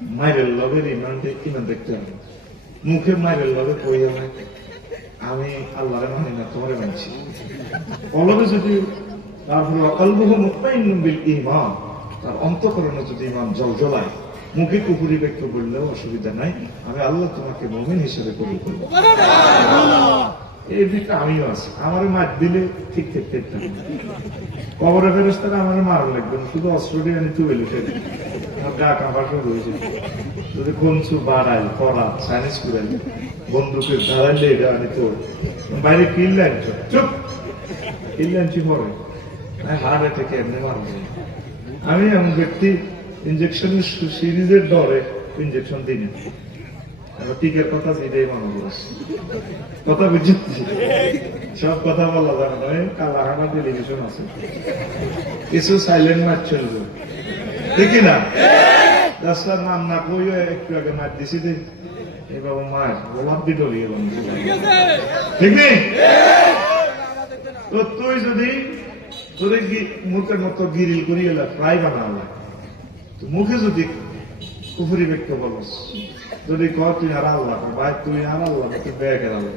মায়ের লগের ইমান দেখ- ইমান দেখতে হবে। মুখে মায়ের লগে কই আমায় আমি আল্লাহরে মানি না, তোমারে মানছি। অলবে যদি তারপরে অকল্বহ মুক্তাইন বিল ইমান তার অন্তকরণে যদি ইমান জল জ্বলায় মুখে কুকুরি ব্যক্ত বললেও অসুবিধা নাই, আমি আল্লাহ তোমাকে মমিন হিসেবে কবুল করব। এই দিকটা আমিও আছি। আমার মার দিলে ঠিক ঠিক ঠিক কবরে ফেরস্তারা আমার মার লাগবে না। শুধু অস্ট্রেলিয়া নিতে হইলে ফেরে আমার কনসু বাড়াই করা আনি তো। বাইরে এমনি আমি এমন ব্যক্তি ইঞ্জেকশন সিরিজের ডরে ইঞ্জেকশন দিই না টিকের কথা যেটাই মনে করছে কথা বুঝছি সব কথা বলা যাবে না। কালাহানা টেলিভিশন আছে। কিছু সাইলেন্ট ম্যাচ চলবে। দেখি না? রাস্তার নাম না কই একটু আগে মার দিছি দে এই বাবা মার গোলাপ দি ডলি এলাম ঠিক নেই তো তুই যদি তোর মুখের মতো গিরিল করি এলা প্রায় বানাওয়া তো মুখে যদি কুফুরি ব্যক্ত বলস যদি কর তুই আর আল্লাহ ভাই তুই আর আল্লাহ তুই ব্যাগের আল্লাহ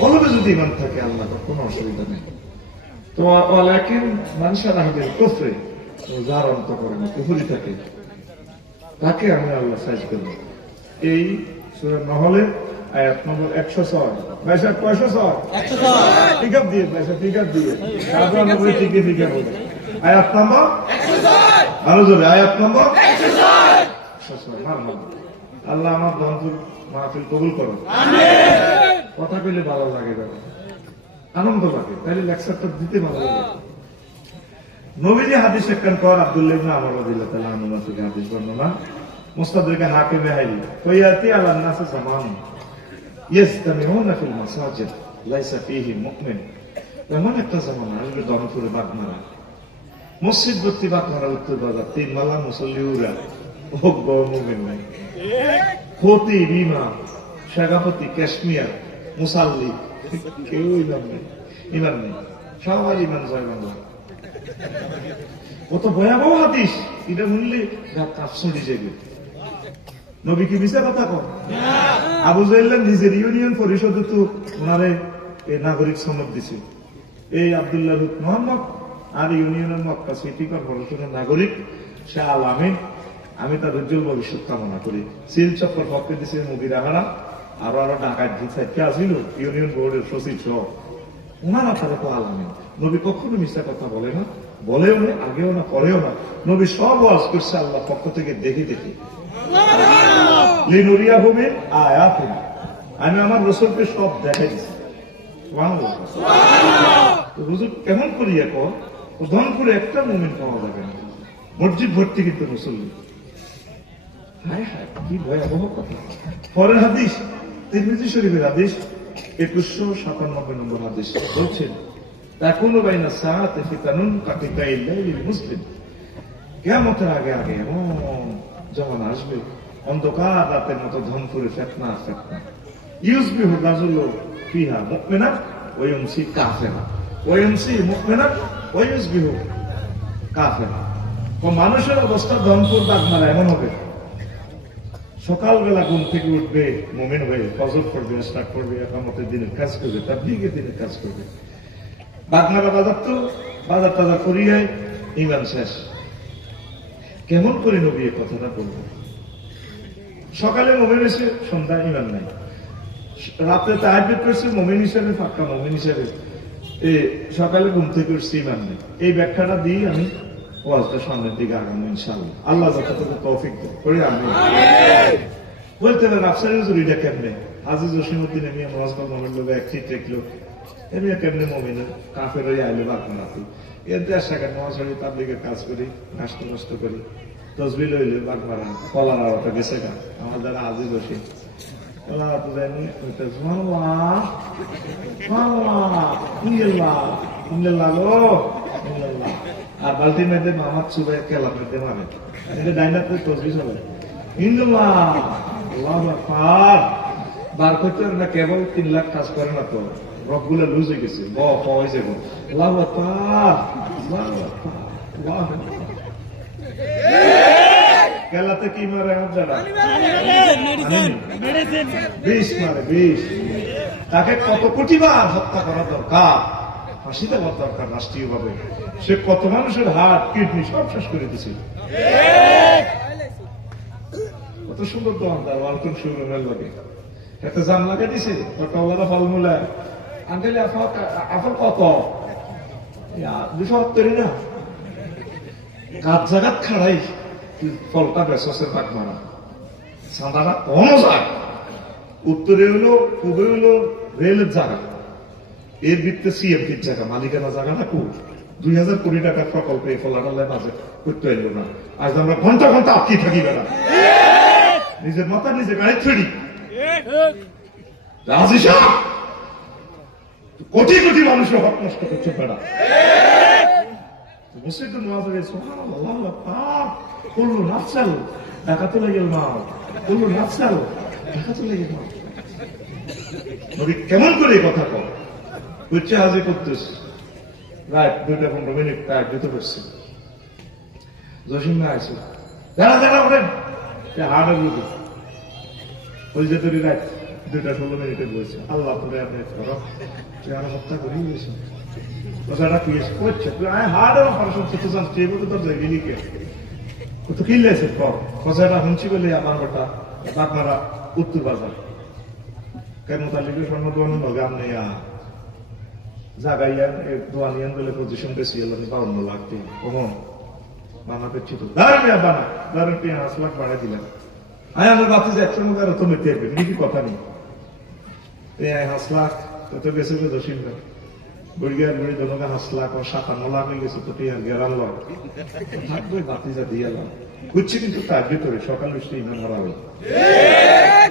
বলবে যদি ইমান থাকে আল্লাহ কোনো অসুবিধা নেই। তো ওয়ালাকিন মানুষের আহদের কুফরে অন্ত করে না কুফুরি থাকে তাকে আমি আল্লাহ সাইজ করব। এই সুরা নহলে আয়াত নম্বর একশো ছয়। পয়সা কয়শো ছয়? পিক আপ দিয়ে পয়সা পিক আপ দিয়ে। তারপর আমরা টিকে টিকে বলি আয়াত নম্বর? আরও জোরে আয়াত নম্বর? মার মার। আল্লাহ আমার বন্ধুর মাহফিল কবুল করো কথা পেলে ভালো লাগে আনন্দ লাগে তাহলে লেকচারটা দিতে ভালো লাগে। নবীজি হাদিস একখান কর আব্দুল্লাহ ইবনে আমর রাদিয়াল্লাহু আনহু থেকে হাদিস বর্ণনা। মুস্তাদরিকে হাকিমে হাইলি কইয়াতি নাস জামান ইয়াসতামিউনা ফিল মাসাজিদ, লাইসা ফীহি মুমিন। এমন একটা আসবে বাগমারা মসজিদ ভর্তি বাগমারা উত্তর বাজার, তিন মালা মুসল্লি উরা মুমিন নাই। ক্ষতি বিমা মুসাল্লি, কেউ ইমান নেই। ইমান নেই। সবার ইমান জয় বাংলা। কত ভয়াবহ এটা নবী কি কথা আবু ইউনিয়ন তো ওনারে এই নাগরিক সনদ দিছে। এই মোহাম্মদ, আর ইউনিয়নের মক্কা সিটি কর্পোরেশনের নাগরিক শাহ আল আমিন। আমি তার উজ্জ্বল ভবিষ্যৎ কামনা করি। সিল চক্কর পক্ষে দিছে মুদির আহারা। আরও আরও ঢাকায় আসিল ইউনিয়ন বোর্ডের সচিব সহ। ওনারা তারা তো আলামিন নবী কখনো মিথ্যা কথা বলে না, বলেও না, আগেও না, পরেও না। নবী সব ওয়াজ করছে আল্লাহ পক্ষ থেকে দেখে দেখে। আমি আমার রসুলকে সব দেখাই দিছি। কেমন কর? ধনপুরে একটা মুমিন পাওয়া যাবে না। মসজিদ ভর্তি কিন্তু মুসল্লি হায় হায়, কি ভয়াবহ কথা। পরের হাদিস, তিরমিজি শরীফের হাদিস, একুশশো সাতানব্বই নম্বর হাদিস। বলছেন এখনও বাইনা সাহাতে ফিতানুন কাকিকা ইল্লাইল মুসলিম কেয়ামতের আগে আগে যখন আসবে অন্ধকার রাতের মতো ধনপুরে ফেতনা ফেতনা ফিহা মানুষের অবস্থা ধনপুর বাগমারা এমন হবে সকালবেলা ঘুম থেকে উঠবে মোমেন হয়ে ফজর করবে স্টার্ট করবে একামতের দিনের কাজ করবে তার দিকে দিনের কাজ করবে। বাগমারা বাজার তো, বাজার টাজার করিয়াই ইমান শেষ। কেমন করে নবী কথাটা বলব? সকালে মোমেন এসে সন্ধ্যা ইমান নাই। রাতে তাহাজ্জুদ করছে, মোমেন হিসেবে, ফাঁকা মোমেন হিসেবে। এ, সকালে ঘুম থেকে উঠছে, ইমান নেই। এই ব্যাখ্যাটা দিয়ে আমি, ওয়াজটা সামনের দিকে আগামো, ইনশাআল্লাহ। আল্লাহ যথাযথ তৌফিক করে আমি বলতে পারেন আফসারি জুরিটা কেমনে? আজিজ জসিমুদ্দিন আমি আমার ওয়াজ মোমেন লোক এক ঠিক দেখল এমনি কেমনে মোমেন কাফের হয়ে আইলে বাদ মানাতে এর দেশ টাকা পড়ি তাবলিগের কাজ করি, নাস্ত নষ্ট করি তসবিল হইলে বাদ মারান কলার আওয়াটা গেছে গা। আমার দ্বারা জসিম কলার আওয়াটা জানি ওইটা গো আর বালতির মধ্যে মামার সুবাই কেলার মধ্যে মারে। এটা ডাইনাতে তসবি চলে। ইল্লাল্লাহ, আল্লাহু আকবার। বার করতে না, কেবল তিন লাখ কাজ করে না তো। রকগুলো লুজ হয়ে গেছে, ব প হয়েছে গো আল্লাহু আকবার আল্লাহু আকবার। খেলাতে কি মারে আপনারা? বিষ মারে, বিষ। তাকে কত কোটি বার হত্যা করা দরকার? ফাঁসি দেওয়ার দরকার রাষ্ট্রীয় ভাবে সে কত মানুষের হার্ট কিডনি সব শেষ করে দিছিল কত সুন্দর দোকানদার, ওয়ালকম শোরুমের লাগে। একটা জাম লাগে দিছে টোটাওয়ালা ফলমূলা আঙ্কেল আপেল কত? দুশো সত্তরই না? কাজ জাগাত খাড়াই ফলটা বেসসের পাক মারা। কম যায় উত্তরে হলো পূবে হলো রেলের জায়গা। এর ভিত্তে সিএমপির জায়গা মালিকানা জায়গাটা খুব দুই হাজার কোটি টাকার প্রকল্পে ফলাটালে বাজেট করতে এলো না। আজ আমরা ঘণ্টা ঘণ্টা আটকে থাকি বেড়া। নিজের মাথা নিজে গাড়ি ছড়ি রাজি সাহ কোটি কোটি মানুষের হক নষ্ট করছে বেড়া। বসে তো নামাজ সুবহানাল্লাহ পাক কুল্লু নাফসাল, ডাকাতে লাগেল মা কুল্লু নাফসাল, ডাকাতে লাগেল মা নবী, কেমন করে কথা হাজি দুইটা ষোলো মিনিটে বলছে, আল্লাহ, তোরে আপনি তুই হত্যা করি গেছি করছে তো কে তো বলে উত্তর বাজার পজিশন বেশি বাউন্ন লাখ দিন কমন বানা পেছি তো। দাঁড়ান মিয়া বানা। পাঁচ লাখ বাড়াই দিলাম। আয়, আমার আরও তুমি কথা নেই? এ আয় হাঁস লাখ তো গেছে তো বুড়ি ও সাতান্ন লাখ হয়ে গেছে তো টিয়ার গেরাল লাখ থাকবে বাতি যা দিয়ে এলাম বুঝছি কিন্তু তার ভিতরে সকাল ইমান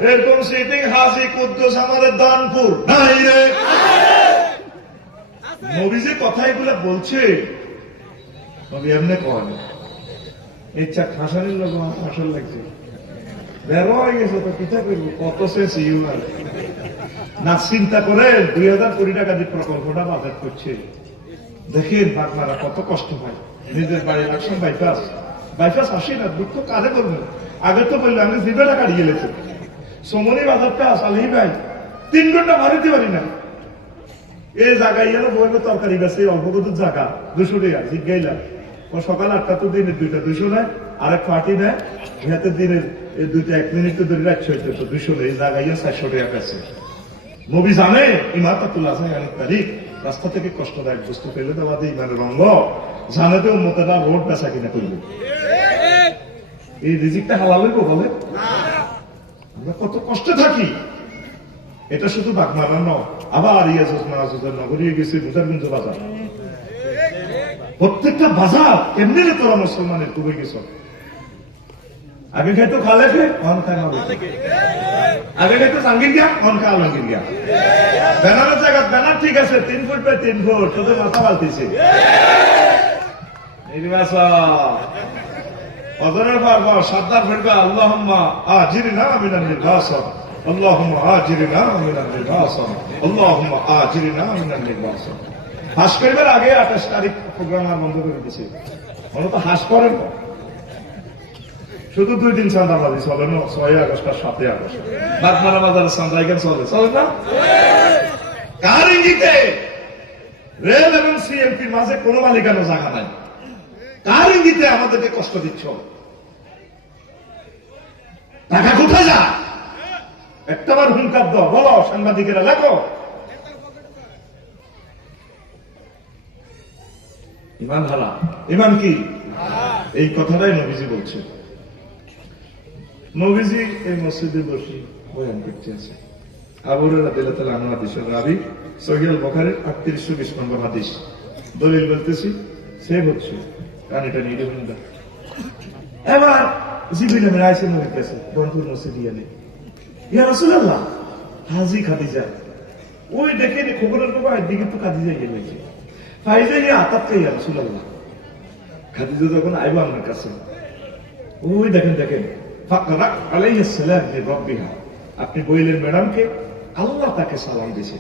এরকম সিটিং হাসি কুদ্দুস আমাদের দানপুর নাই রে নবী যে কথা এগুলা বলছে নবী এমনি কন ইচ্ছা খাসানির লোক আমার ফসল লাগছে। বেরো হয়ে গেছে তো পিঠা করব কত শেষ ইউনার না চিন্তা করে দুই হাজার কোটি টাকা দিয়ে প্রকল্পটা বাজার করছে, দেখেন বাগমারা কত কষ্ট হয়। নিজের বাড়ি লাকসাম বাইপাস বাইপাস আসি না, দুঃখ কাজে করবেন আগে তো বললে, আমি জিবে টাকা দিয়ে গেলেছি সমনি বাজারটা আসালেই ভাই, তিন ঘণ্টা ভাড়িতে পারি না এই জায়গায় ইয়ানো বইবে তরকারি বেছে, অল্প কত জায়গা, দুশো টাকা, জিজ্ঞাইলাম। ও সকাল আটটা তো দিনের দুইটা দুশো নেয়, আরেক পার্টি নেয়। ইহাতে দিনের দুইটা এক মিনিট তো ধরে রাখছে দুশো নেই এই জায়গায় চারশো টাকা পেয়েছে নবী জানে ইমাতাতুল আজহার অনেক তারিখ। রাস্তা থেকে কষ্টদায়ক বস্তু পেলে তো আমাদের ইমানের রঙ্গ জানে তো মতেটা রোড বেচা কিনা করবে। এই রিজিকটা হালাল হইব বলে? আমরা কত কষ্টে থাকি। এটা শুধু বাগমারা নয়, আবার ইয়াজুজ মাহাজুজের নগরী গেছে মুজারগঞ্জ বাজার। প্রত্যেকটা বাজার এমনি তোরা মুসলমানের ডুবে গেছ? आगे तो खाले थे ऑन काय ना आगे काय तो सांगिन गया ऑन काय लागीन गया ঠিক আছে তিন ফুট পে তিন ফুট তোদের মাথা বালতিছে। অজরের পর পর সাদ্দার ফিরবে আল্লাহম্মা আজিরি না আমিনান নির্বাসন। আল্লাহম্মা আজিরি না আমিনান নির্বাসন। আল্লাহম্মা আজিরি না আমিনান নির্বাসন। হাস করবার আগে আঠাশ তারিখ প্রোগ্রাম আর বন্ধ করে দিছে। ওরা তো হাস করেন শুধু দুই দিন চাঁদাবাজি চলে, না ছয় আগস্ট আর সাতই আগস্ট। বাগমারা বাজারে চাঁদা এখানে চলে চলে না? কার ইঙ্গিতে? রেল এবং সিএমপির মাঝে কোনো মালিকানো জায়গা নাই। কার ইঙ্গিতে আমাদেরকে কষ্ট দিচ্ছ? টাকা কোথায় যায়? একটাবার হুঙ্কার দাও, বলো, সাংবাদিকেরা, লেখো। ইমান হারা ইমান কি? এই কথাটাই নবীজি বলছে নবীজি এই মসজিদে বসে। বয়ান করতে আছে। আবুরের দিল্লাহ তালা আনু হাদিসের রাবি সহিয়াল বখারের আটত্রিশশো বিশ নম্বর হাদিস। দলিল বলতেছি, সে হচ্ছে কানিটা নিয়ে দেবেন এবার জিবিল আমি আইসেন নবীর কাছে রংপুর মসজিদ ইয়ালে ইয়া রাসূলুল্লাহ, হাজি খাদিজা, ওই দেখে নি খবরের বাবা একদিকে তো খাদিজা গিয়ে রয়েছে। ফাইজা ইয়া আতাত ইয়া রাসূলুল্লাহ, খাদিজা যখন আইবো আমার কাছে, ওই দেখেন দেখেন ফাকরা আলাইহিস সালাম লি রাব্বিহা। আপনি বইলেন ম্যাডামকে, আল্লাহ তাকে সালাম দিয়েছে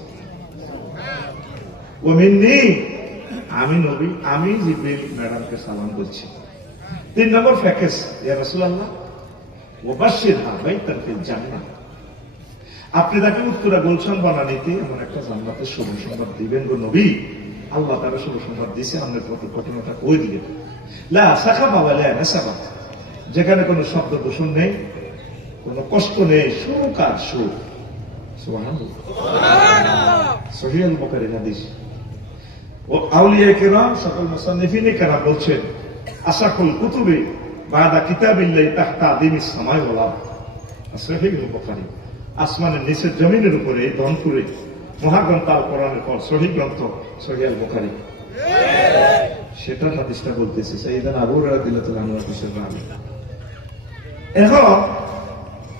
ও মিন্নি, আমি নবী, আমি জিব্রিল ম্যাডামকে সালাম বলছি তিন নম্বর ফ্যাকেস, ইয়া রাসূলুল্লাহ ওবাসির হাবাই তার ফিল আপনি তাকে উত্তরা গুলশান বানানিতে এমন একটা জান্নাতের শুভ সংবাদ দিবেন গো নবী। আল্লাহ তারা শুভ সংবাদ দিছে আমাদের প্রতি ঘটনাটা কই দিলেন লা শাখা বাবা লা নাসাবা। যেখানে কোনো শব্দ দূষণ নেই কোনো কষ্ট নেই সুখ আর সুখ। হাদিস। ও আউলিয়া কেরাম সকল মুসান্নিফিনে কেরাম বলছেন আসাকুল কুতুবে বাদা কিতাবিল্লাহি তাহতা আদিমিস সামাই ওয়াল আরদ। সহিহুল বুখারী আসমানের নিচের জমিনের উপরে এই ধনপুরে মহাগ্রন্থ আল কোরআনের পর সহি গ্রন্থ সহিয়াল বুখারী। সেটা হাদিসটা বলতেছে সাইয়েদানা আবু রাদিয়াল্লাহু তাআলা আনহু এখন